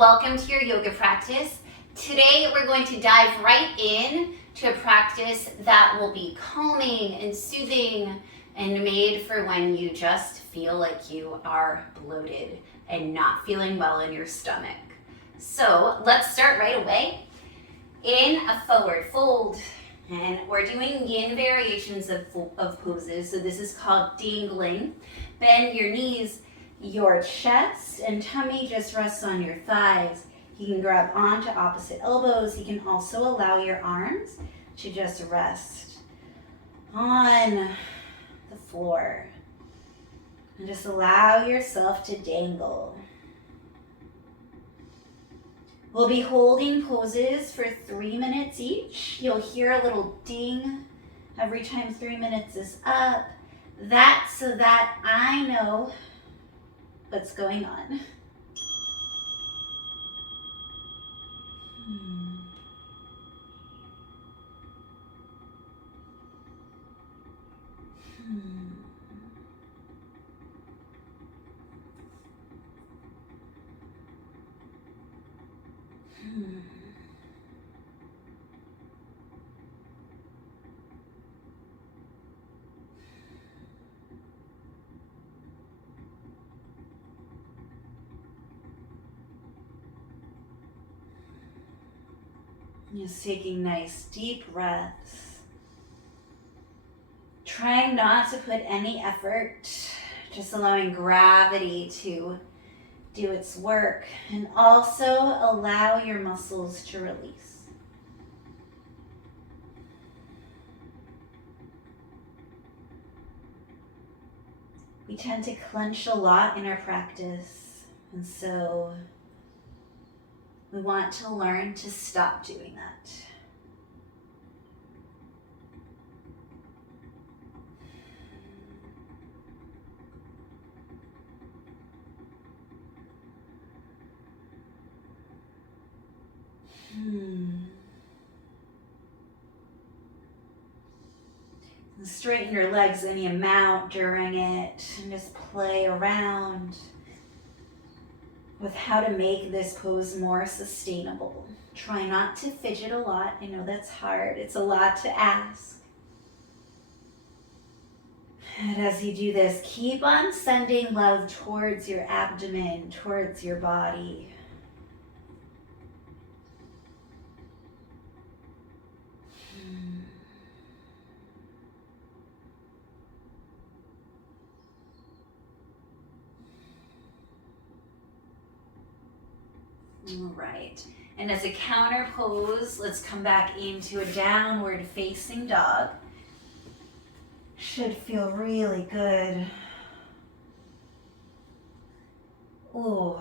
welcome to your yoga practice. Today we're going to dive right in to a practice that will be calming and soothing and made for when you just feel like you are bloated and not feeling well in your stomach. So let's start right away in a forward fold. And we're doing yin variations of poses. So this is called dangling. Bend your knees, your chest and tummy just rests on your thighs. You can grab onto opposite elbows. You can also allow your arms to just rest on the floor. And just allow yourself to dangle. We'll be holding poses for 3 minutes each. You'll hear a little ding every time 3 minutes is up. That's so that I know what's going on. Just taking nice deep breaths. Trying not to put any effort, just allowing gravity to do its work, and also allow your muscles to release. We tend to clench a lot in our practice, and so we want to learn to stop doing that. And straighten your legs any amount during it, and just play around with how to make this pose more sustainable. Try not to fidget a lot. I know that's hard. It's a lot to ask. And as you do this, keep on sending love towards your abdomen, towards your body. All right, and as a counter pose, let's come back into a downward facing dog. Should feel really good. Ooh,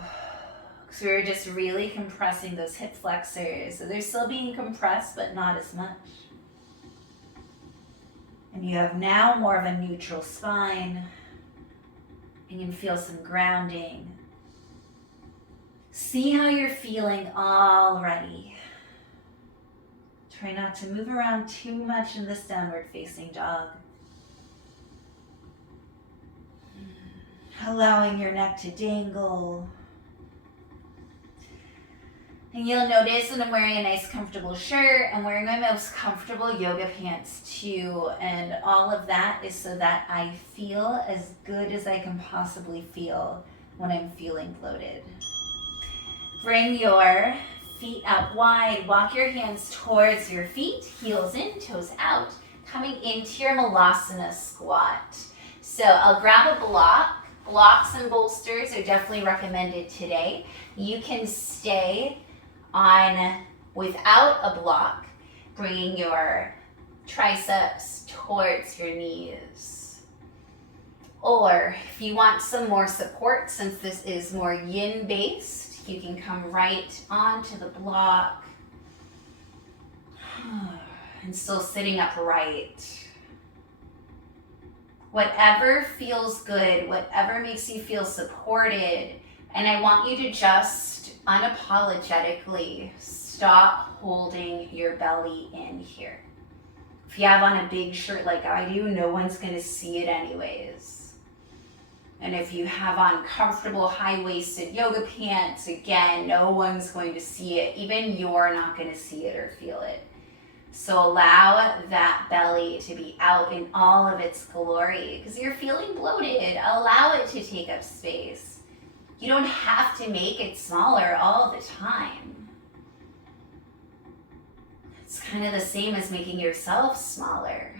because we're just really compressing those hip flexors. So they're still being compressed, but not as much. And you have now more of a neutral spine. And you can feel some grounding. See how you're feeling already. Try not to move around too much in this downward facing dog. Allowing your neck to dangle. And you'll notice that I'm wearing a nice comfortable shirt. I'm wearing my most comfortable yoga pants too. And all of that is so that I feel as good as I can possibly feel when I'm feeling bloated. Bring your feet out wide. Walk your hands towards your feet, heels in, toes out, coming into your Malasana squat. So I'll grab a block. Blocks and bolsters are definitely recommended today. You can stay on without a block, bringing your triceps towards your knees. Or if you want some more support, since this is more yin based, you can come right onto the block and still sitting upright. Whatever feels good, whatever makes you feel supported. And I want you to just unapologetically stop holding your belly in here. If you have on a big shirt like I do, no one's gonna see it anyways. And if you have on comfortable high-waisted yoga pants, again, no one's going to see it. Even you're not going to see it or feel it. So allow that belly to be out in all of its glory because you're feeling bloated. Allow it to take up space. You don't have to make it smaller all the time. It's kind of the same as making yourself smaller.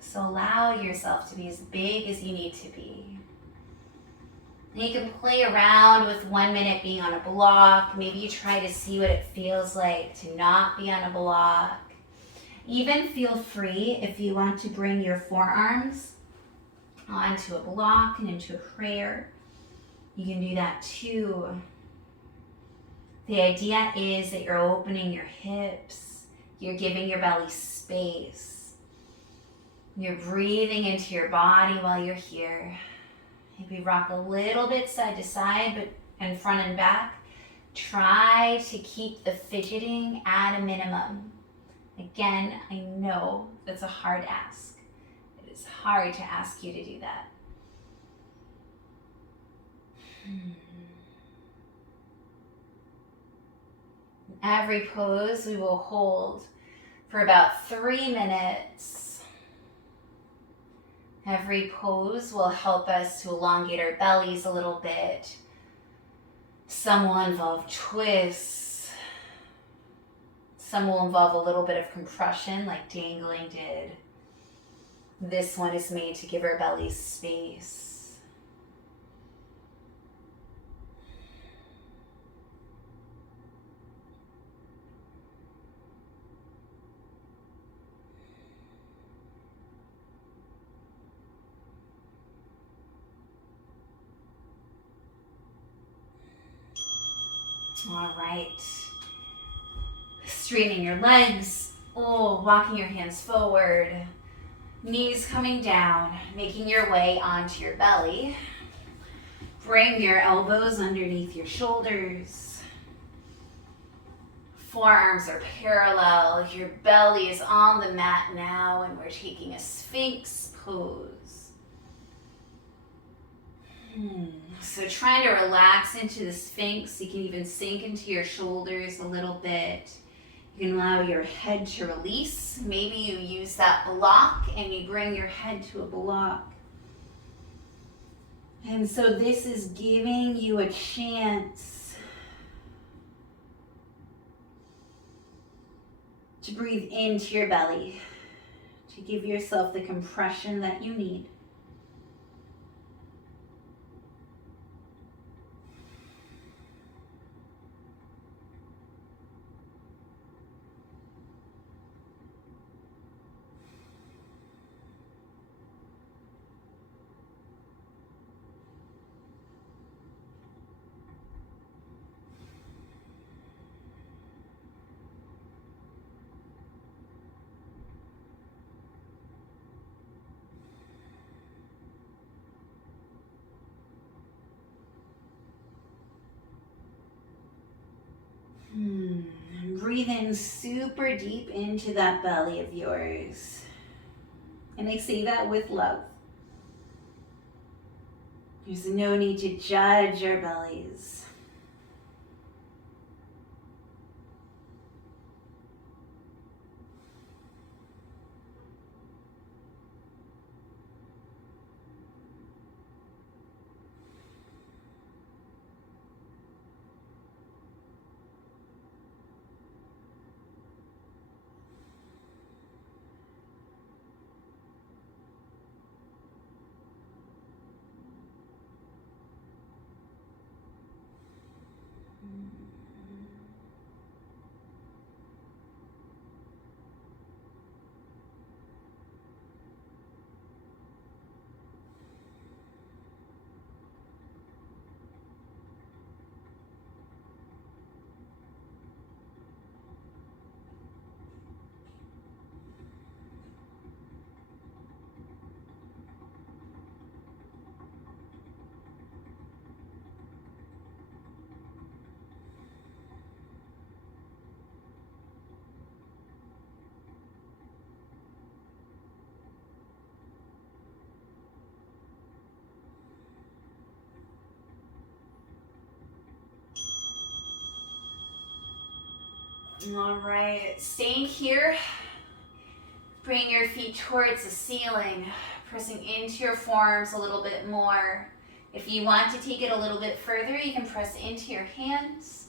So allow yourself to be as big as you need to be. And you can play around with 1 minute being on a block. Maybe you try to see what it feels like to not be on a block. Even feel free if you want to bring your forearms onto a block and into a prayer. You can do that too. The idea is that you're opening your hips. You're giving your belly space. You're breathing into your body while you're here. Maybe rock a little bit side to side, but and front and back. Try to keep the fidgeting at a minimum. Again, I know that's a hard ask. It is hard to ask you to do that. Every pose we will hold for about 3 minutes. Every pose will help us to elongate our bellies a little bit. Some will involve twists. Some will involve a little bit of compression like Dangling did. This one is made to give our bellies space. All right. Straightening your legs, walking your hands forward, knees coming down, making your way onto your belly. Bring your elbows underneath your shoulders. Forearms are parallel. Your belly is on the mat now, and we're taking a Sphinx Pose. So trying to relax into the Sphinx. You can even sink into your shoulders a little bit. You can allow your head to release. Maybe you use that block and you bring your head to a block. And so this is giving you a chance to breathe into your belly, to give yourself the compression that you need. Breathe in super deep into that belly of yours. And I say that with love. There's no need to judge our bellies. All right, staying here. Bring your feet towards the ceiling, pressing into your forearms a little bit more. If you want to take it a little bit further, you can press into your hands.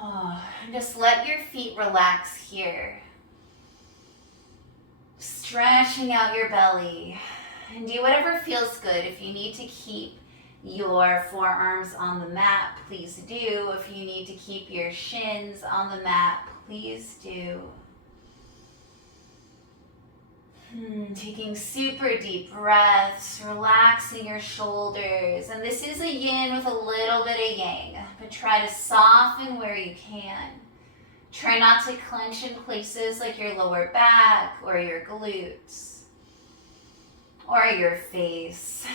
And just let your feet relax here. Stretching out your belly. And do whatever feels good. If you need to keep your forearms on the mat, please do. If you need to keep your shins on the mat, please do. Taking super deep breaths, relaxing your shoulders. And this is a yin with a little bit of yang, but try to soften where you can. Try not to clench in places like your lower back or your glutes or your face.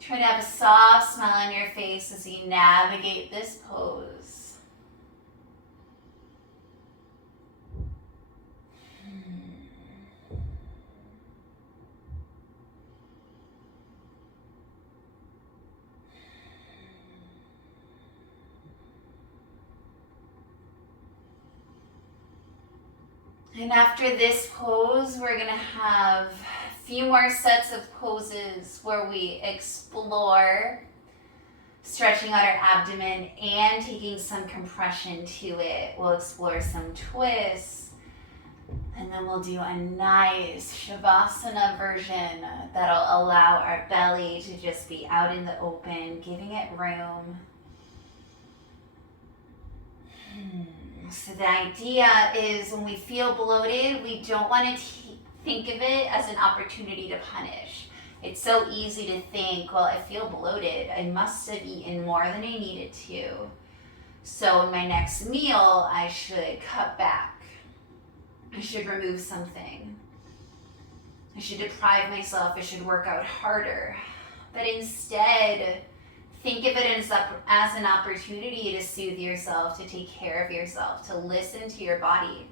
Try to have a soft smile on your face as you navigate this pose. And after this pose, we're going to have a few more sets of poses where we explore stretching out our abdomen and taking some compression to it. We'll explore some twists, and then we'll do a nice Shavasana version that'll allow our belly to just be out in the open, giving it room. So the idea is when we feel bloated, we don't want to think of it as an opportunity to punish. It's so easy to think, well, I feel bloated. I must have eaten more than I needed to. So in my next meal, I should cut back. I should remove something. I should deprive myself. I should work out harder. But instead, think of it as an opportunity to soothe yourself, to take care of yourself, to listen to your body.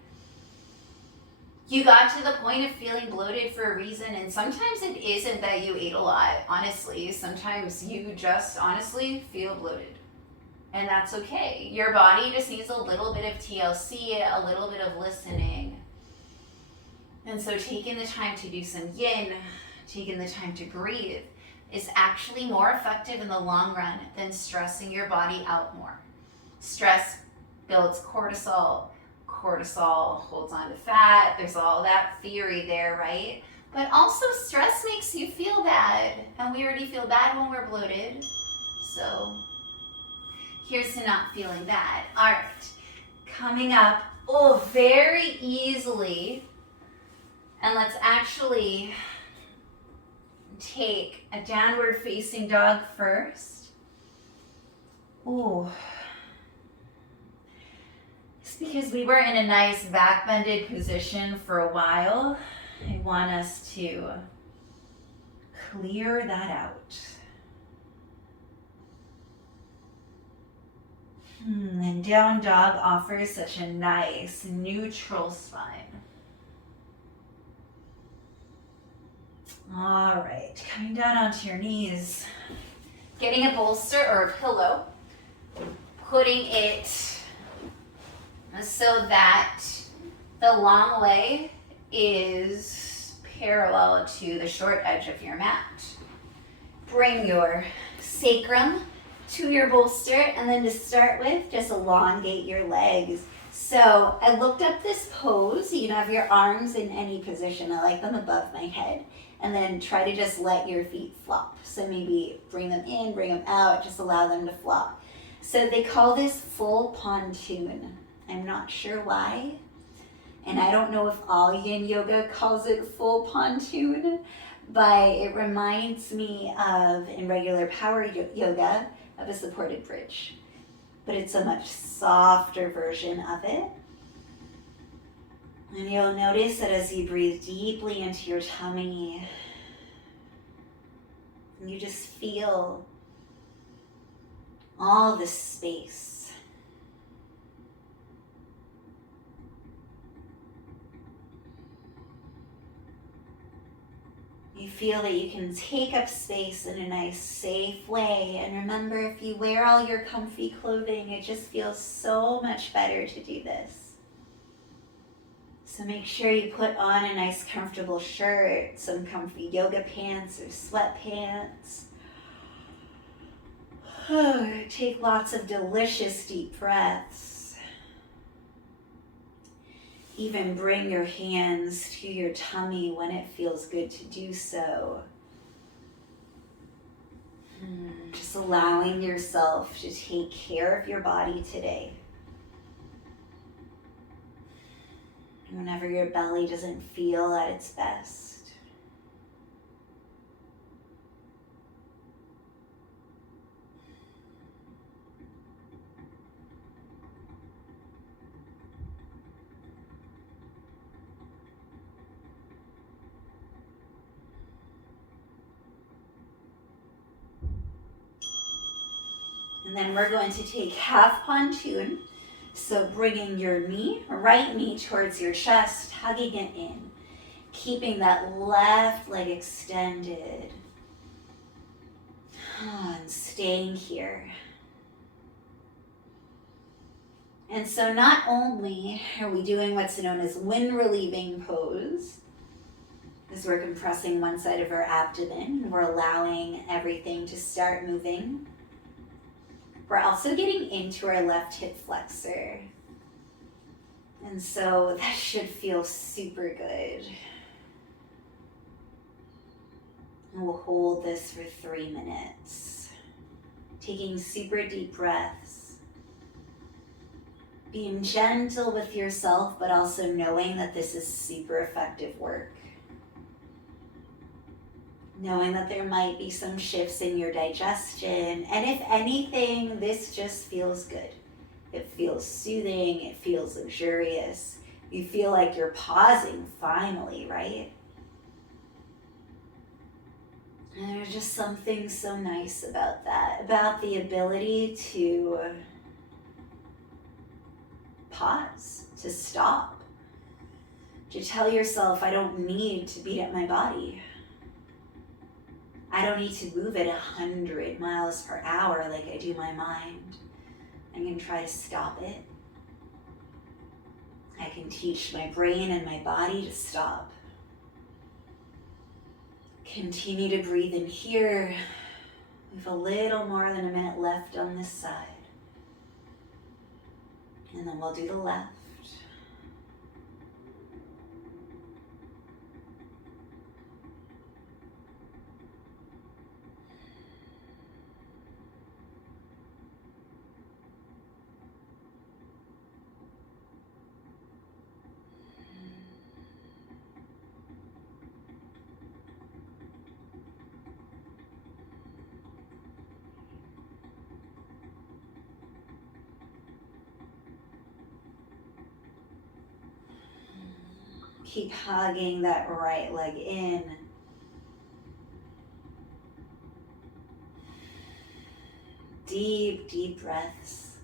You got to the point of feeling bloated for a reason, and sometimes it isn't that you ate a lot, honestly. Sometimes you just honestly feel bloated, and that's okay. Your body just needs a little bit of TLC, a little bit of listening. And so taking the time to do some yin, taking the time to breathe, is actually more effective in the long run than stressing your body out more. Stress builds cortisol. Cortisol holds on to fat. There's all that theory there, right? But also stress makes you feel bad. And we already feel bad when we're bloated. So here's to not feeling bad. All right, coming up, very easily. And let's actually take a downward facing dog first. It's because we were in a nice back bended position for a while. I want us to clear that out. And down dog offers such a nice neutral spine. All right, coming down onto your knees, getting a bolster or a pillow, putting it so that the long leg is parallel to the short edge of your mat. Bring your sacrum to your bolster, and then to start with, just elongate your legs. So I looked up this pose. You can have your arms in any position. I like them above my head. And then try to just let your feet flop. So maybe bring them in, bring them out, just allow them to flop. So they call this full pontoon. I'm not sure why. And I don't know if all yin yoga calls it full pontoon, but it reminds me of, in regular power yoga, of a supported bridge. But it's a much softer version of it. And you'll notice that as you breathe deeply into your tummy, you just feel all this space. You feel that you can take up space in a nice, safe way. And remember, if you wear all your comfy clothing, it just feels so much better to do this. So make sure you put on a nice, comfortable shirt, some comfy yoga pants or sweatpants. Take lots of delicious deep breaths. Even bring your hands to your tummy when it feels good to do so. Just allowing yourself to take care of your body today. Whenever your belly doesn't feel at its best. And then we're going to take half pontoon. So bringing your right knee towards your chest, hugging it in. Keeping that left leg extended. And staying here. And so not only are we doing what's known as wind relieving pose, as we're compressing one side of our abdomen, we're allowing everything to start moving. We're also getting into our left hip flexor. And so that should feel super good. And we'll hold this for 3 minutes. Taking super deep breaths. Being gentle with yourself, but also knowing that this is super effective work. Knowing that there might be some shifts in your digestion. And if anything, this just feels good. It feels soothing. It feels luxurious. You feel like you're pausing finally, right? And there's just something so nice about that. About the ability to pause, to stop. To tell yourself, I don't need to beat up my body. I don't need to move at 100 miles per hour like I do my mind. I can try to stop it. I can teach my brain and my body to stop. Continue to breathe in here. We have a little more than a minute left on this side. And then we'll do the left. Keep hugging that right leg in. Deep, deep breaths.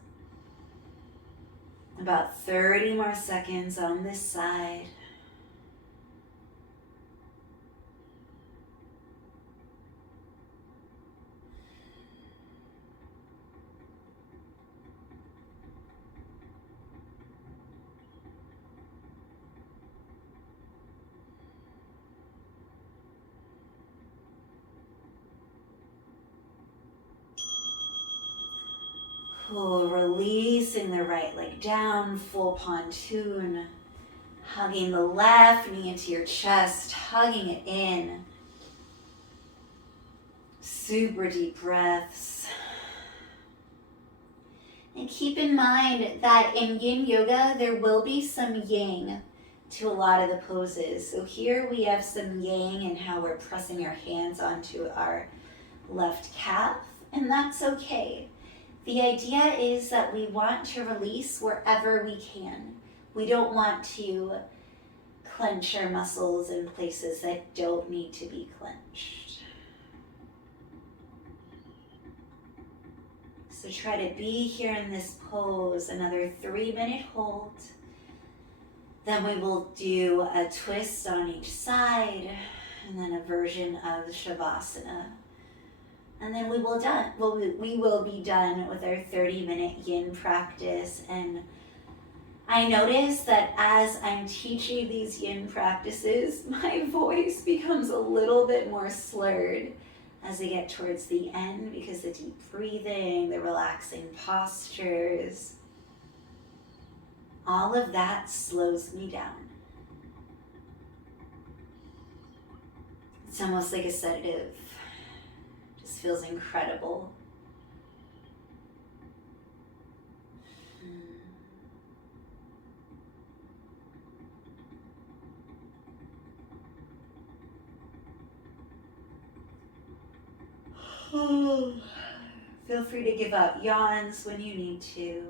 About 30 more seconds on this side. Cool, releasing the right leg down, full pontoon. Hugging the left knee into your chest, hugging it in. Super deep breaths. And keep in mind that in yin yoga, there will be some yang to a lot of the poses. So here we have some yang in how we're pressing our hands onto our left calf, and that's okay. The idea is that we want to release wherever we can. We don't want to clench our muscles in places that don't need to be clenched. So try to be here in this pose, another 3-minute hold. Then we will do a twist on each side, and then a version of Shavasana. And then we will be done with our 30-minute yin practice. And I notice that as I'm teaching these yin practices, my voice becomes a little bit more slurred as I get towards the end, because the deep breathing, the relaxing postures, all of that slows me down. It's almost like a sedative. Just feels incredible. Feel free to give up yawns when you need to.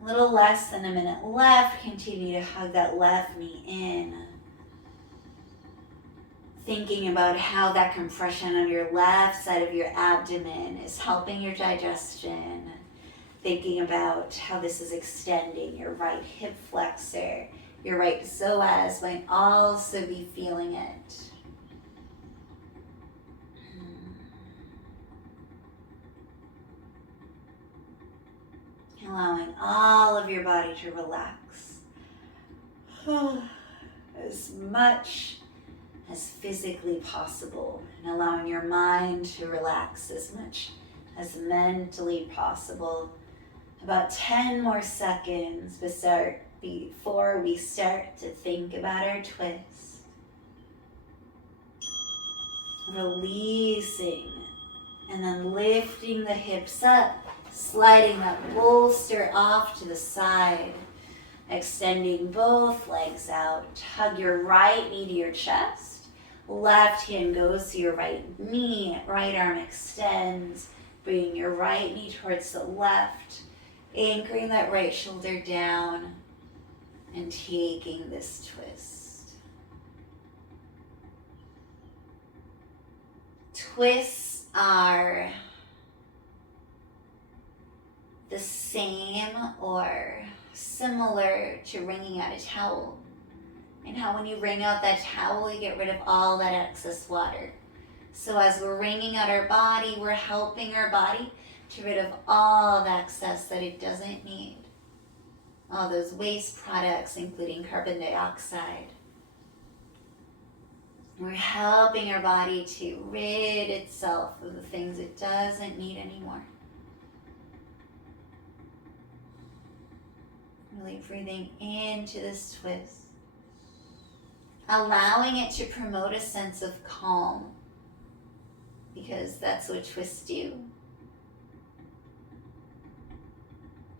A little less than a minute left. Continue to hug that left knee in. Thinking about how that compression on your left side of your abdomen is helping your digestion. Thinking about how this is extending your right hip flexor. Your right psoas might also be feeling it. Allowing all of your body to relax as much as physically possible, and allowing your mind to relax as much as mentally possible. About 10 more seconds before we start to think about our twist. Releasing and then lifting the hips up, sliding that bolster off to the side, extending both legs out. Hug your right knee to your chest. Left hand goes to your right knee, right arm extends, bringing your right knee towards the left, anchoring that right shoulder down, and taking this twist. Twists are the same or similar to wringing out a towel. And how when you wring out that towel, you get rid of all that excess water. So as we're wringing out our body, we're helping our body to rid of all the excess that it doesn't need. All those waste products, including carbon dioxide. We're helping our body to rid itself of the things it doesn't need anymore. Really breathing into this twist. Allowing it to promote a sense of calm, because that's what twists do.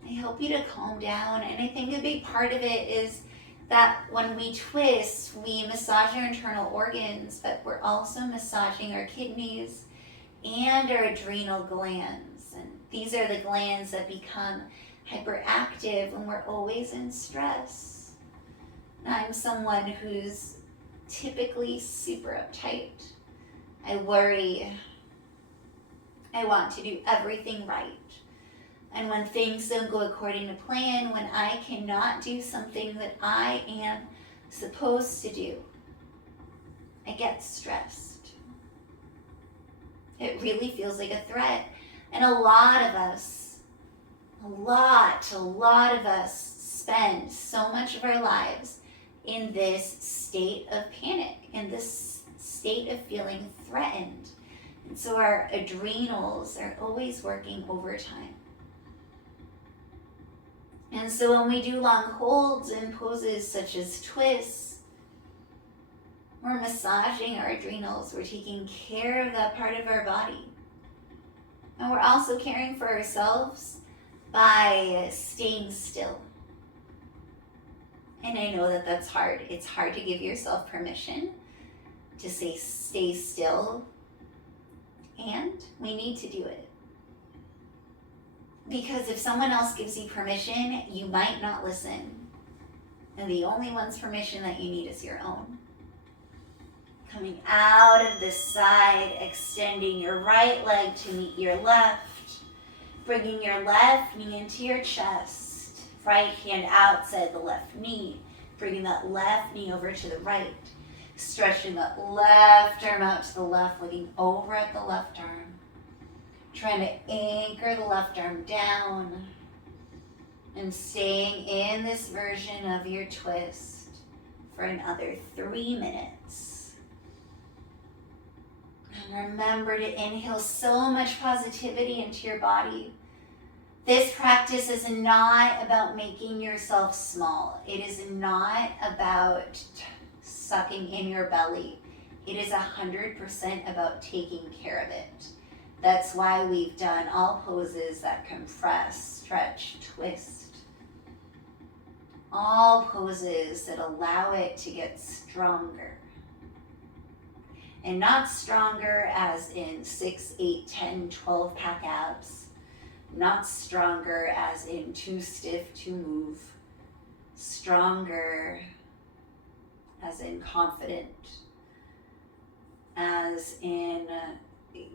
They help you to calm down, and I think a big part of it is that when we twist, we massage our internal organs, but we're also massaging our kidneys and our adrenal glands. And these are the glands that become hyperactive when we're always in stress. And I'm someone who's typically super uptight. I worry. I want to do everything right. And when things don't go according to plan, when I cannot do something that I am supposed to do, I get stressed. It really feels like a threat. And a lot of us spend so much of our lives in this state of panic, in this state of feeling threatened. And so our adrenals are always working overtime. And so when we do long holds in poses such as twists, we're massaging our adrenals, we're taking care of that part of our body. And we're also caring for ourselves by staying still. And I know that that's hard. It's hard to give yourself permission to say stay still, and we need to do it. Because if someone else gives you permission, you might not listen. And the only one's permission that you need is your own. Coming out of the side, extending your right leg to meet your left. Bringing your left knee into your chest. Right hand outside the left knee. Bringing that left knee over to the right. Stretching that left arm out to the left, looking over at the left arm. Trying to anchor the left arm down. And staying in this version of your twist for another 3 minutes. And remember to inhale so much positivity into your body. This practice is not about making yourself small. It is not about sucking in your belly. It is 100% about taking care of it. That's why we've done all poses that compress, stretch, twist. All poses that allow it to get stronger. And not stronger as in 6, 8, 10, 12 pack abs. Not stronger as in too stiff to move. Stronger as in confident. As in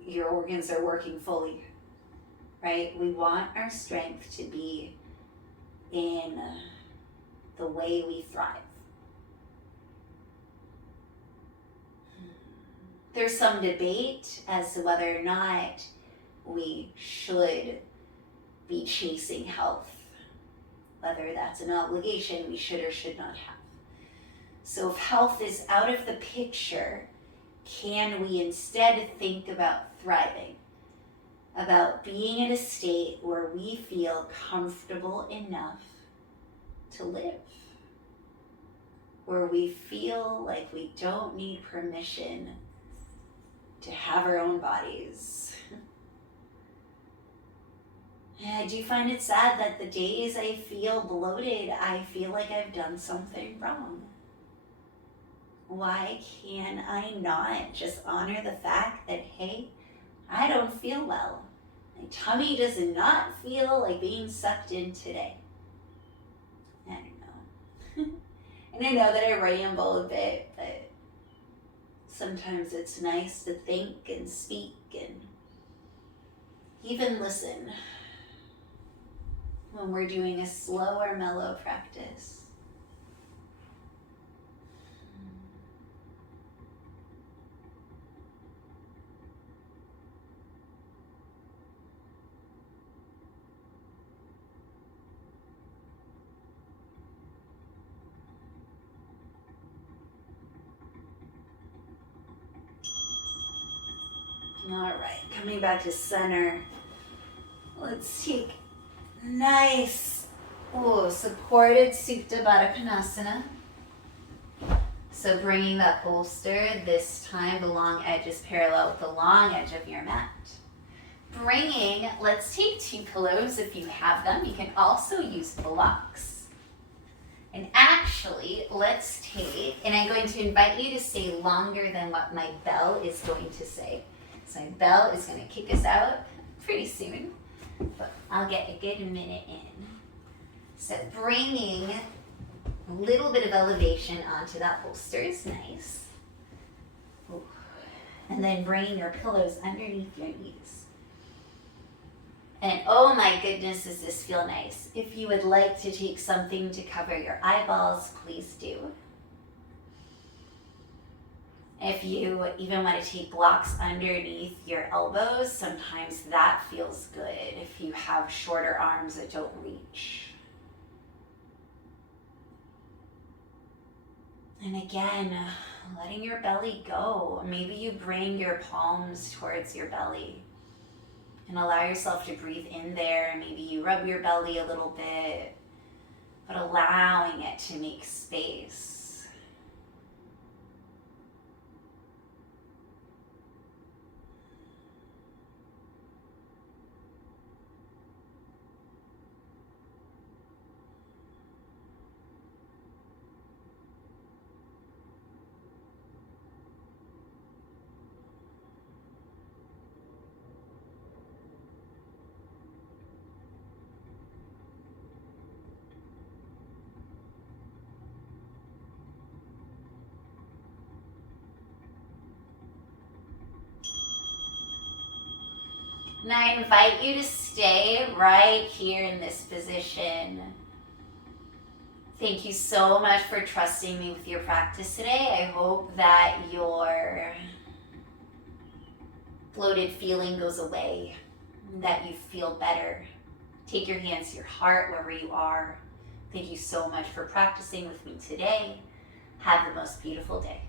your organs are working fully. Right? We want our strength to be in the way we thrive. There's some debate as to whether or not we should be chasing health, whether that's an obligation we should or should not have. So if health is out of the picture, can we instead think about thriving, about being in a state where we feel comfortable enough to live, where we feel like we don't need permission to have our own bodies. And I do find it sad that the days I feel bloated, I feel like I've done something wrong. Why can I not just honor the fact that, hey, I don't feel well. My tummy does not feel like being sucked in today. I don't know. And I know that I ramble a bit, but sometimes it's nice to think and speak and even listen when we're doing a slow or mellow practice. All right, coming back to center. Let's take nice, supported Supta Baddha Konasana. So bringing that bolster, this time the long edge is parallel with the long edge of your mat. Let's take 2 pillows if you have them. You can also use blocks. And actually, let's take, and I'm going to invite you to stay longer than what my bell is going to say. So my bell is going to kick us out pretty soon, but I'll get a good minute in. So bringing a little bit of elevation onto that bolster is nice. Ooh. And then bringing your pillows underneath your knees. And oh my goodness, does this feel nice. If you would like to take something to cover your eyeballs, please do. If you even want to take blocks underneath your elbows, sometimes that feels good if you have shorter arms that don't reach. And again, letting your belly go. Maybe you bring your palms towards your belly and allow yourself to breathe in there. Maybe you rub your belly a little bit, but allowing it to make space. And I invite you to stay right here in this position. Thank you so much for trusting me with your practice today. I hope that your bloated feeling goes away, that you feel better. Take your hands to your heart wherever you are. Thank you so much for practicing with me today. Have the most beautiful day.